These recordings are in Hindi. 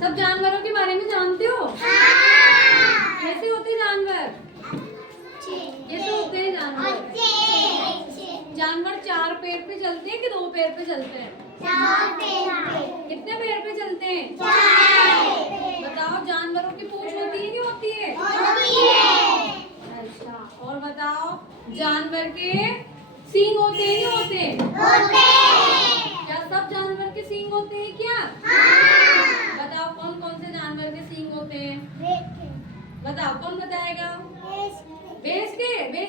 सब जानवरों के बारे में जानते हो? कैसे होते हैं जानवर? कैसे होते हैं जानवर? जानवर 4 पैर पे चलते हैं कि 2 पैर पे चलते हैं? 4 पैर पे। कितने पैर पे चलते हैं? 4। बताओ, जानवरों की पूंछ होती है नहीं होती है? होती है। अच्छा, और बताओ, जानवर के सींग होते हैं नहीं होते? होते हैं। क्या सब जानवर के सींग होते हैं क्या? हाँ। बताओ, कौन कौन से जानवर के सींग होते हैं? बताओ, कौन बताएगा? भैंस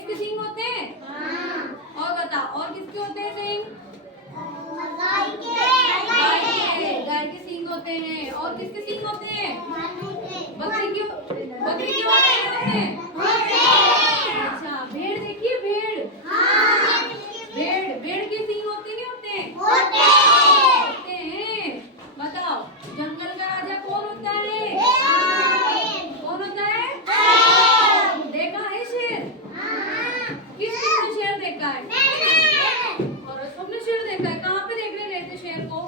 के सींग होते हैं? हाँ। और बताओ, और किसके होते हैं सींग? गाय के सींग होते हैं। और किसके सींग होते हैं? बकरी के होते हैं? अच्छा, भेड़ देखिए, भेड़ के सींग होते नहीं होते? होते हैं। बताओ, जंगल का राजा कौन होता है? कौन होता है? देखा है शेर? किसने शेर देखा है? और सबने शेर देखा है। कहाँ पे देखने गए थे शेर को?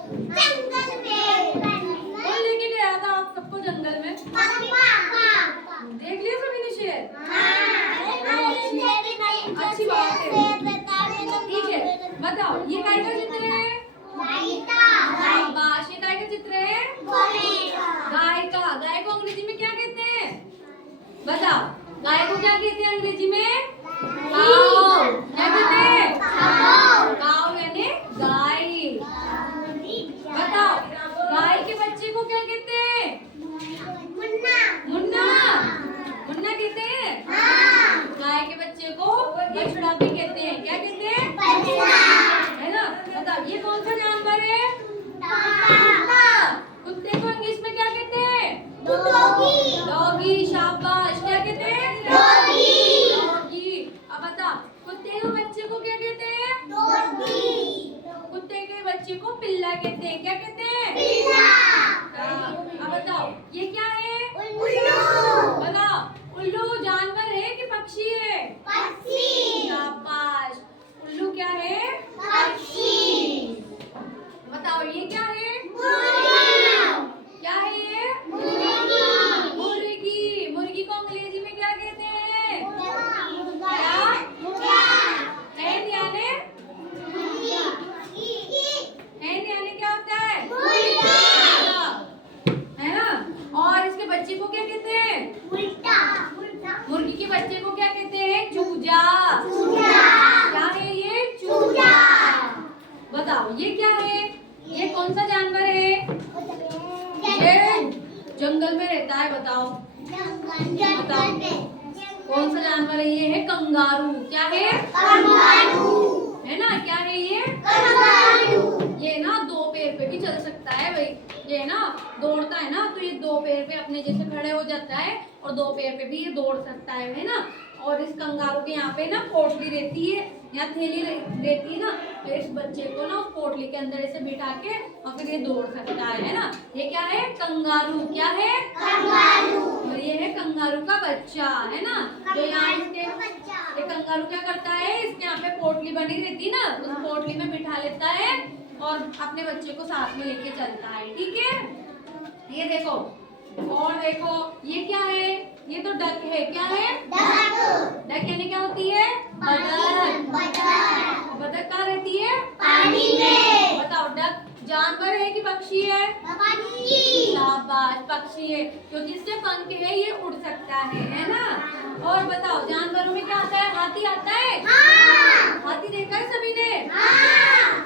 कौन लेके गया था आप सबको जंगल में? देख लिया सभी ने शेर? अच्छी बात है। ठीक है, बताओ, ये गाय का चित्र है? शाबाश, ये गाय का चित्र है? गाय को अंग्रेजी में क्या कहते हैं? बताओ, गाय को क्या कहते हैं अंग्रेजी में? काऊ। क्या कहते हैं? काऊ यानी गाय। बताओ, गाय के बच्चे को क्या कहते हैं? मुन्ना कहते हैं? गाय के बच्चे को बछड़ा भी कहते हैं। क्या कहते हैं? है ना? बताओ, ये कौन सा जानवर है? कुत्ते को इंग्लिश में क्या कहते हैं? डॉगी। शाबाश, क्या कहते हैं? डॉगी। अब बताओ, कुत्ते के बच्चे को क्या कहते हैं? कुत्ते के बच्चे को पिल्ला कहते हैं। क्या कहते हैं? अब बताओ, ये क्या है? बताओ, उल्लू जानवर है कि पक्षी है? शाबाश, उल्लू क्या है? बताओ, ये क्या है? क्या है ये? मुर्गी को अंग्रेजी में क्या कहते हैं? हैन यानी क्या होता है? है ना? और इसके बच्चे को क्या कहते हैं? मुर्गी के बच्चे को क्या कहते हैं? चूजा। क्या है ये? चूजा। बताओ, ये क्या है? ये कौन सा जानवर है? ये जंगल में रहता है। बताओ कौन सा जानवर है? ये है कंगारू। क्या है? है ना? क्या है ये? ये ना 2 पैर पे भी चल सकता है भाई। ये ना दौड़ता है ना, तो ये 2 पैर पे अपने जैसे खड़े हो जाता है और 2 पैर पे भी ये दौड़ सकता है ना? और इस कंगारू के यहाँ पे ना पोटली रहती है, यहाँ थैली रहती है ना, तो इस बच्चे को ना उस पोटली के अंदर ऐसे बिठा के और फिर ये दौड़ सकता है ना? ये क्या है? कंगारू। क्या है? और ये है कंगारू का बच्चा, है ना? जो यहाँ ये कंगारू क्या करता है? इसके यहाँ पे पोटली बनी रहती है ना, उस पोटली में बिठा लेता है और अपने बच्चे को साथ में लेके चलता है। ठीक है, ये देखो। और देखो, ये क्या है? ये तो डक है। क्या है? डक यानी क्या होती है? बतख कहाँ रहती है? पानी में। बताओ, डक जानवर है कि पक्षी है? शाबाश, पक्षी है, क्योंकि इसके पंख है, ये उड़ सकता है ना? और बताओ, जानवरों में क्या आता है? हाथी आता है? हाथी देखा है सभी ने?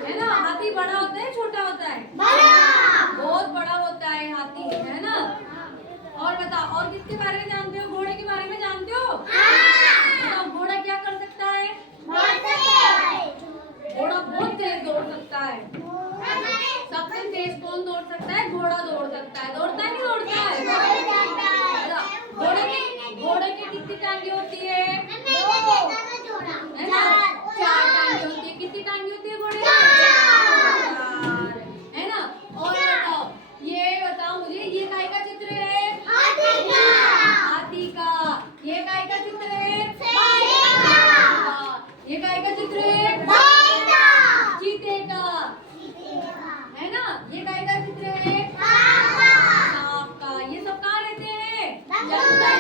है ना? हाथी बड़ा होता है, छोटा होता है? बहुत बड़ा होता है हाथी, है ना? और बताओ, और किसके बारे में जानते हो? घोड़े के बारे में जानते हो? बताओ, घोड़ा क्या कर सकता है? घोड़ा बहुत तेज दौड़ सकता है। सबसे तेज कौन दौड़ सकता है? घोड़ा दौड़ सकता है। दौड़ता है नहीं दौड़ता है? घोड़े की कितनी टांगे होती है? है ना? 4 टांगे होती है। कितनी टांगे होती है घोड़े की? 4, है ना? और बताओ, ये बताओ मुझे, ये गाय का चित्र है? हाथी का। ये गाय का चित्र है? ये गाय का चित्र है? चीते का। है ना? ये गाय का चित्र है? सांप जंगल